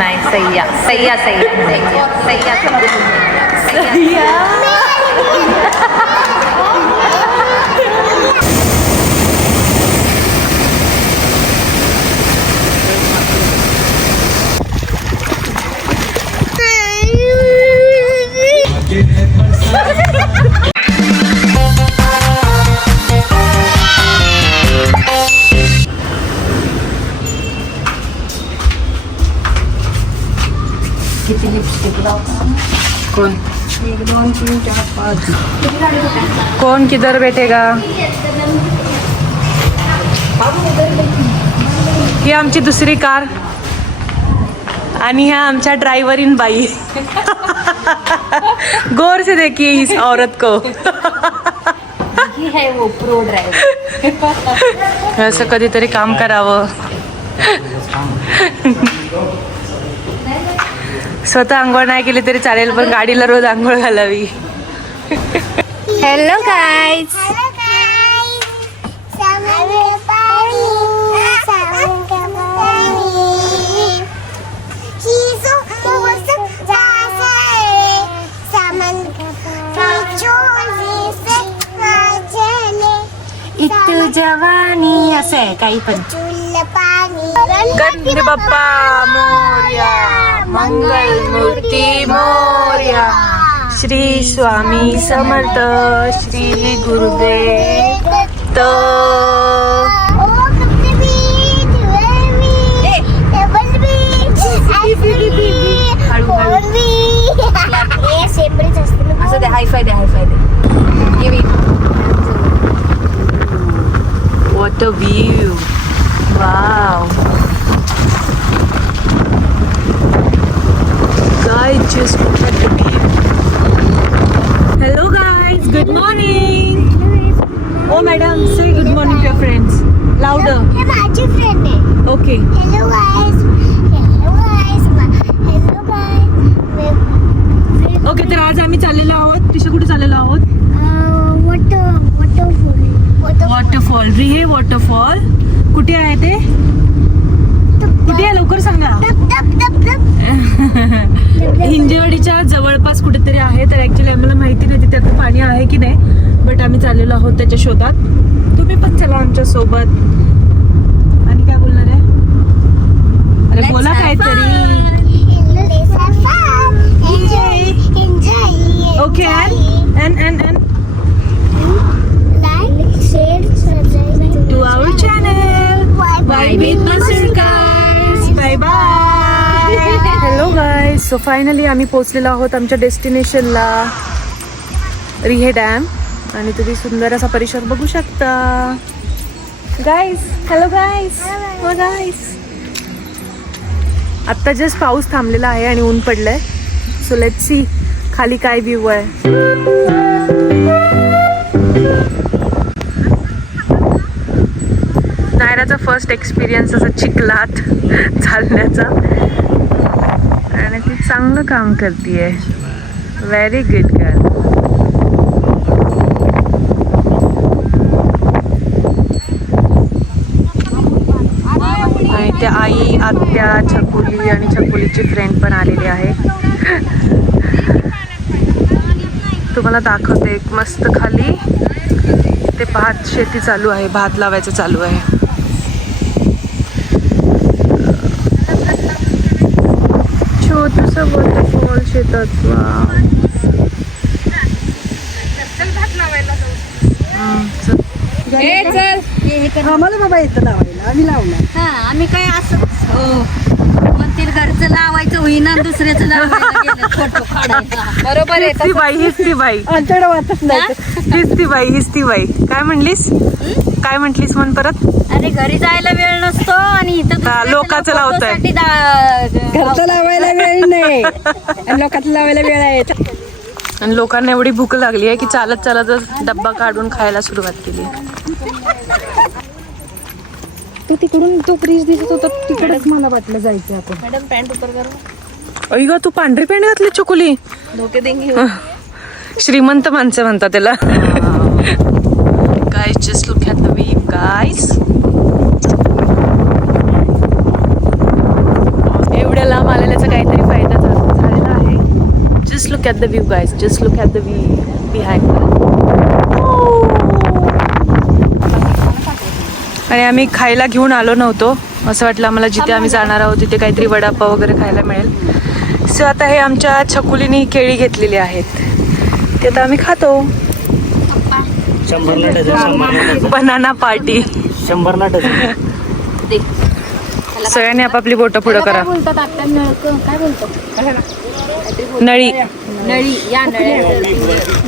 नाही सह्या सह्या सह्या सह्या सह्या किती लिपस्टिक लावता कौन 1 2 3 4 5 कौन किधर बैठेगा ही आमची दुसरी कार आणि ह्या आमच्या ड्रायव्हरीन बाई गौर से देखिए इस औरत को है वो प्रो ड्राइवर असं कधीतरी काम करावं स्वतः आंघोळ नाही केली तरी चालेल पण गाडीला रोज आंघोळ घालावी हेलो गाइस इतू जवानी असं आहे काही पण गणपती बाप्पा मोरया मंगल मूर्ती मोरया श्री स्वामी समर्थ श्री गुरुदेव दत्त असं दे हायफाय दे give it What a view! Wow! Guys, just look at the view. Hello guys, good morning. Oh madam, say good morning to your friends. Louder. हे माझी फ्रेंड आहे. Okay. Hello guys. Hello guys. Hello guys. Okay, तर आज आम्ही चाललेलो आहोत. तिथे कुठे चाललेलो आहोत? वॉटरफॉल रिहे वॉटरफॉल कुठे आहे ते कुठे आहे लवकर सांगा हिंजेवाडीच्या जवळपास कुठेतरी आहे तर ऍक्च्युली आम्हाला माहिती नाही तिथे आता पाणी आहे की नाही बट आम्ही चाललेलो आहोत त्याच्या शोधात तुम्ही पण चला आमच्या सोबत आणि काय बोलणार आहे अरे बोला काहीतरी okay and to our channel Bye with Masurkars Bye bye Hello guys so finally आम्ही पोहोचलेलो आहोत आमच्या डेस्टिनेशनला रिहे डॅम आणि तुम्ही सुंदर असा परिसर बघू शकता गाईज हॅलो गाईज हो गाईज आत्ता जस्ट पाऊस थांबलेला आहे आणि ऊन पडलंय सो लेट्स सी खाली काय व्ह्यू आहे नायराचा फर्स्ट एक्सपिरियन्स असा चिखलात चालण्याचा आणि ती चांगलं काम करतीये व्हेरी गुड गर्ल आणि त्या आई आत्या छकुली आणि छकुलीची फ्रेंड पण आलेली आहे तुम्हाला दाखवते एक मस्त खाली ते भात शेती चालू आहे भात लावायचं चालू आहे छोटंसं वॉटरफॉल शेतात आम्हाला बाबा येतं लावायला आम्ही लावणार हा आम्ही काय असं म्हणतील घरचं लावायचं होईना दुसऱ्याचं लावायला गेलं फोटो काढायचा बरोबर हीच ती बाई हीच ती बाई आमच्याकडे वाटत नाही हीच ती बाई हीच ती बाई काय म्हणलीस काय म्हटलीस म्हण परत अरे घरी जायला वेळ नसतो आणि इथं लोकांचं लावताय. घरचं लावायला वेळ नाही आणि लोकांचं लावायला वेळ आहे आणि लोकांना एवढी भूक लागली आहे की चालत चालतच डब्बा काढून खायला सुरुवात केली तो तिकडून तो ब्रिज दिसत होता तिकडेच मला वाटलं जायचं आपण मॅडम पॅन्ट उपर करू ऐ ग तू पांढरी पॅन्ट घातली चकुली धोके देंगे श्रीमंत माणसं म्हणतात त्याला guys just look at the view guys एवढ्या लांब आलेल्या look at the view guys, just look at the view behind. आणि आम्ही खायला घेऊन आलो नव्हतो, असं वाटलं आम्हाला जिथे आम्ही जाणार आहोत तिथे काहीतरी वडापाव वगैरे खायला मिळेल. सो आता हे आमच्या छकुलीनी केळी घेतलेली आहेत, ते आता आम्ही खातो. 100ला डझन. Banana party. 100ला डझन. सगळ्यांनी आपापली बोटं पुढं करा. बोलतात आता काय बोलतात नळी. नळी या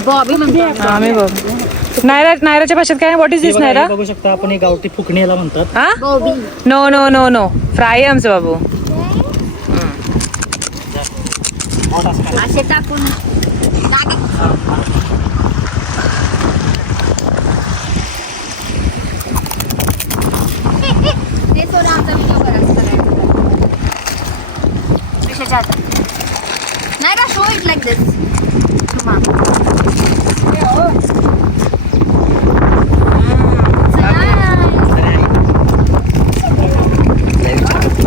बॉबी म्हणतो आम्ही बघ. नायराच्या भाषेत काय, व्हॉट इज दिस नायरा? बघू शकता आपण, हे गावठी फुकणी याला म्हणतात. हा, Bobby. No no no no, fry आमचं बाबू. असे टाकून ते सोडा आमचा व्हिडिओ करायचा कशाच्या आता नाही का, शो इट लाईक दिस.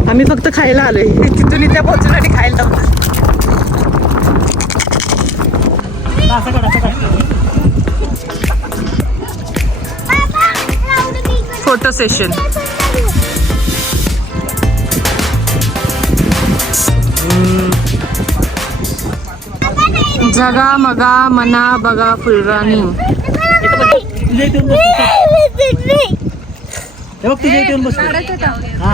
आम्ही फक्त खायला आलोय, तिथून इथे पोहोचून आणि खायला लावलं. Photo session. जगा मगा मना बघा फुलराणी. तुझ्या इथे येऊन बसतो. हा.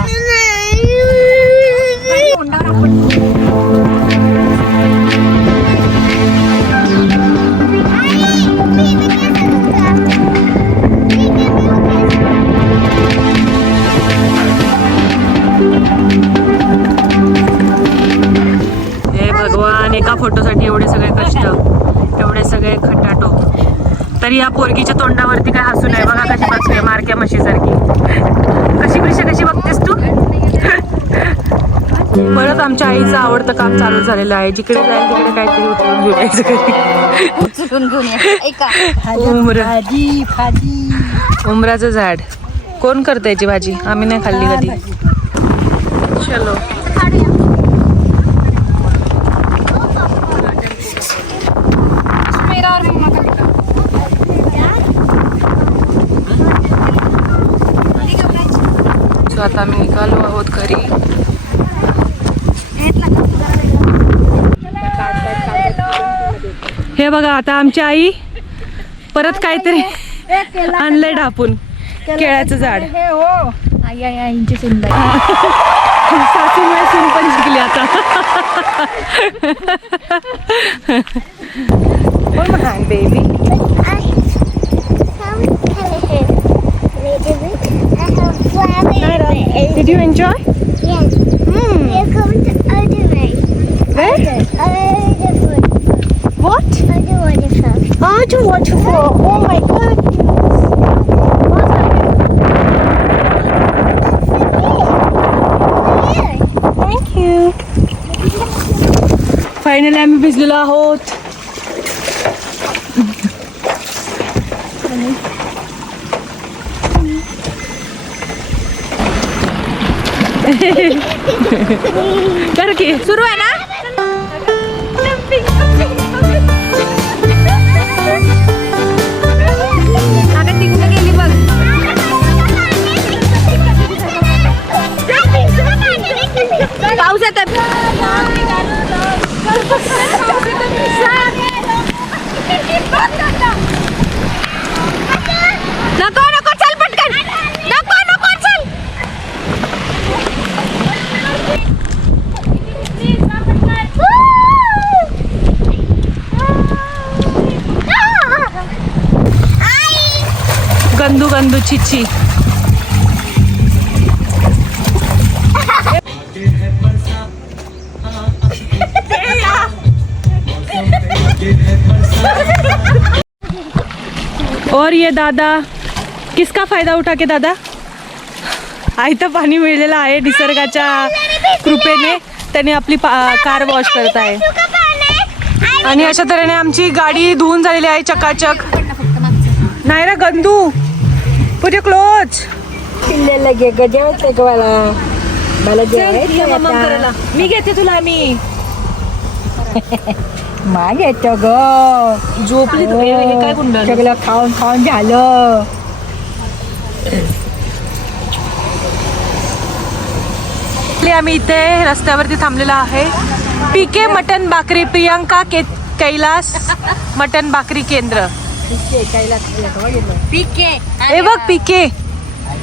हे भगवान, एका फोटोसाठी एवढे सगळे कष्ट, एवढे सगळे खटाटो. तरी या पोरगीच्या तोंडावरती काय हसू नाही. बघा कशी बसली मारक्या म्हशीसारखी. कशी प्रिशा, कशी बघतेस तू? परत आमच्या आईचं आवडतं काम चालू झालेलं आहे. जिकडे जाईल तिकडे काहीतरी उतरून घेऊन यायचं घरी. उचलून घेऊन या. ऐका उमराचं झाड कोण करतं याची भाजी? आम्ही नाही खाल्ली कधी. चलो. सो आता आम्ही निघालो आहोत घरी. हे बघा, आता आमची आई परत काहीतरी आणलंय ढापून, केळ्याचं झाड. सासूमुळे सून पण शिकली आता. Baby, did you enjoy? Yes. We're going to other way. Where? Other foot. What? Other waterfall. Arjun waterfall. Oh my god. Thank you. Finally आम्ही भिजलेलो आहोत. कर की सुरू आहे ना. अगं तिकडे गेली बघ. पाऊस येत नको नको चल पटकन. नको नको चल. गंदू गंदू चिची. और ये दादा, किसका फायदा उठा के दादा? आयतं पाणी मिळालेलं आहे निसर्गाच्या कृपेने. त्याने आपली कार वॉश करत आहे. आणि अशा तऱ्हेने आमची गाडी धुवून झालेली आहे चकाचक. नाही रे गंदू, पुढे क्लोज. लगे जेवते का मला जेवायचं आता. मी घेते तुला. मी माग येतो ग झोपली तू. हे काय गुंडाळलं? सगळं खाऊन खाऊन झालं. आम्ही इथे रस्त्यावरती थांबलेला आहे. पीके मटन भाकरी प्रियंका कैलास मटन भाकरी केंद्र. पीके हे बघ पीके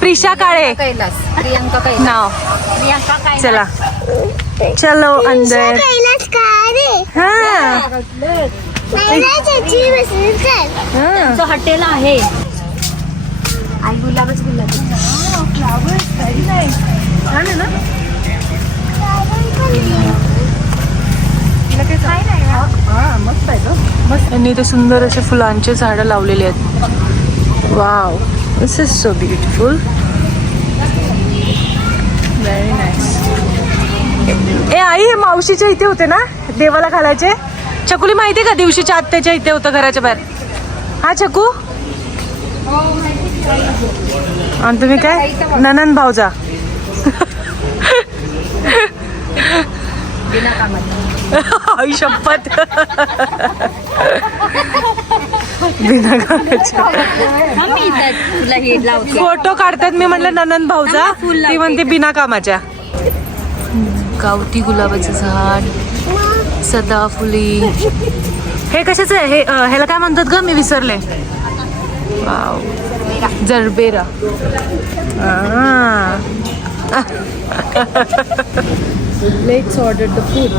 प्रिशा काळे कैलास प्रियंका कैलास नाव. प्रियंका कैलास. चला चलो अंदर. कैलास काय रे हा मला त्याची बसून चल त्यांचं हॉटेल आहे. आई गुलाबच गुलाब. छान आहे ना. त्यांनी इथे सुंदर असे फुलांचे झाडं लावलेली आहेत. Wow, this is so beautiful. Very nice. ए आई, हे मावशीच्या इथे होते ना देवाला घालायचे. चकुली माहिती का दिवशीच्या आत्याच्या इथे होतं घराच्या बाहेर. हा चकू. आणि तुम्ही काय ननंद भाऊजा. आई शपथ. बिना कामाच्या तुला हे लावते. फोटो काढतात. मी म्हणलं ननंद भाऊजा, ती म्हणते बिना कामाच्या. गावठी गुलाबाचं झाड, सदाफुली. हे कशाचं आहे? हे ह्याला काय म्हणतात ग, मी विसरले. Wow, gerbera. Let's order the food.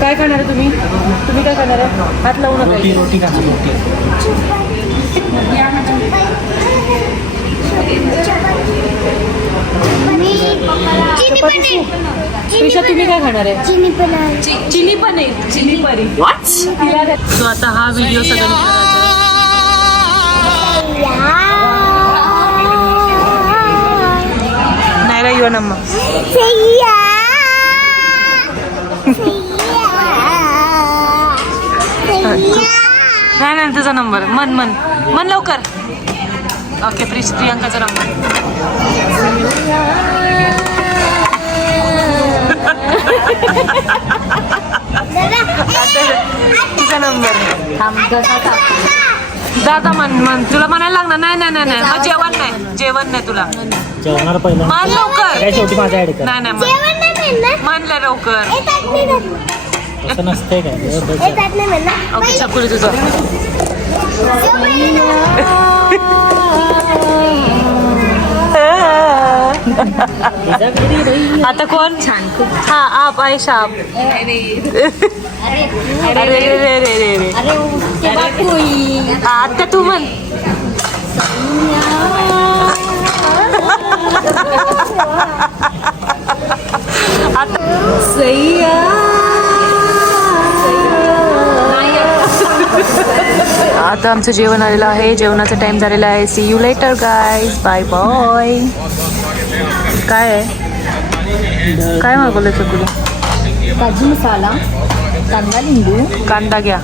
काय खाणार आहे तुम्ही? तुम्ही काय खाणार आहे? हात लावू नका. रोटी रोटी खाणार रोटी. प्रिशा तुम्ही काय खाणार आहे? चिनी paneer chilli paneer. Chilli paneer. So आता हा व्हिडिओ सगळ्यांनी नाही रा युवा नम्मा. नाही नाही तुझा नंबर. मन मन मन लवकर. ओके प्रियंकाचा नंबर. तुझा नंबर. दादा मन मन तुला म्हणायला लागणार. नाही नाही नाही नाही मग जेवण नाही. जेवण नाही तुला. जेवणार पहिलं मान लवकर. काय शेवटी माझ्या ऍड कर. नाही नाही म्हणलं लवकर. तसं नसतंय काय. ओके चकुली तुझं. आता कोण? हा आप आयशा आप. अरे रे रे रे रे रे. आता तू म्हण. आता सैया. आता आमचं जेवण आलेलं आहे. जेवणाचा टाइम झालेला आहे. See you later guys. Bye bye. काय आहे? काय मागवलं चकुली? काजू मसाला, कांदा लिंबू. कांदा घ्या.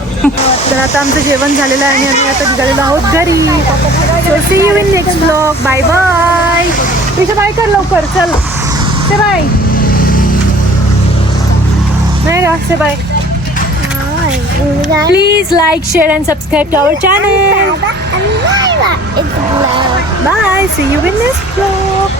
तर आता आमचं जेवण झालेलं आहे आणि आम्ही आता निघालेलो आहोत घरी. So see you in next blog. Bye bye. तुझं बाय कर लवकर. चल से बाय. नाही रा say bye. Please like, share and subscribe to our channel. Bye. See you in next vlog.